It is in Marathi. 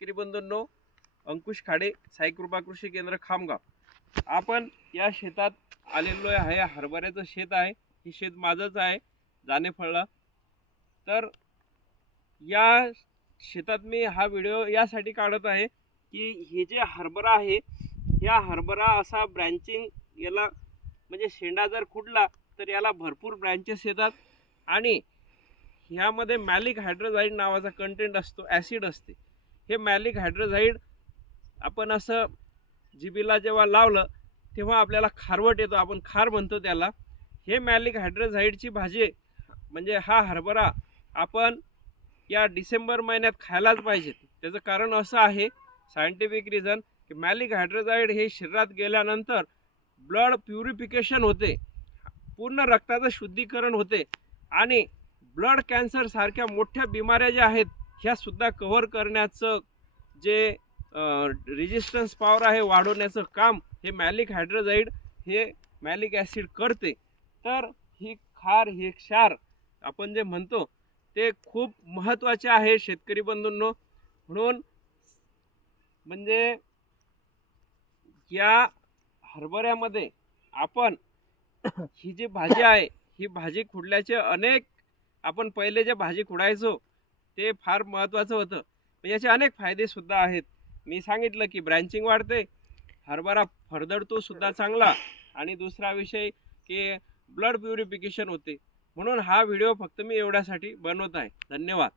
शेतकरी बंधूंनो अंकुश खाडे साईकृपा कृषी केंद्र खामगाव. आपण या शेतात आलेलो आहे हरभऱ्याचं शेत आहे. हे शेत माझंच आहे जानेफळला तर या शेतात मी हा व्हिडिओ यासाठी काढत आहे की हे जे हरभरा आहे या हरभरा असा ब्रँचिंग याला म्हणजे शेंडा जर खुडला तर याला भरपूर ब्रँचेस येतात. आणि ह्यामध्ये मॅलिक हायड्रोजाईड नावाचा कंटेंट असतो ॲसिड असते. हे मॅलिक हायड्रोझाईड आपण असं जिबीला जेव्हा लावलं तेव्हा आपल्याला खारवट येतो. आपण खार म्हणतो त्याला. हे मॅलिक हायड्रोझाईडची भाजी म्हणजे हा हरभरा आपण या डिसेंबर महिन्यात खायलाच पाहिजे. त्याचं कारण असं आहे सायंटिफिक रिझन की मॅलिक हायड्रोझाईड हे शरीरात गेल्यानंतर ब्लड प्युरिफिकेशन होते. पूर्ण रक्ताचं शुद्धीकरण होते. आणि ब्लड कॅन्सरसारख्या मोठ्या बिमाऱ्या ज्या आहेत ह्यासुद्धा कव्हर करण्याचं जे रेजिस्टन्स पॉवर आहे वाढवण्याचं काम हे मॅलिक हायड्रोजाईड हे मॅलिक ॲसिड करते. तर ही खार ही क्षार आपण जे म्हणतो ते खूप महत्त्वाचे आहे शेतकरी बंधूंनो. म्हणून म्हणजे या हरभऱ्यामध्ये आपण ही जी भाजी आहे ही भाजी खुडल्याचे अनेक आपण पहिले जे भाजी खुडायचो ते फार महत्त्वाचं होतं. पण याचे अनेक फायदेसुद्धा आहेत. मी सांगितलं की ब्रँचिंग वाढते. हरभरा फरदडतो सुद्धा चांगला. आणि दुसरा विषय की ब्लड प्युरिफिकेशन होते. म्हणून हा व्हिडिओ फक्त मी एवढ्यासाठी बनवत आहे. धन्यवाद.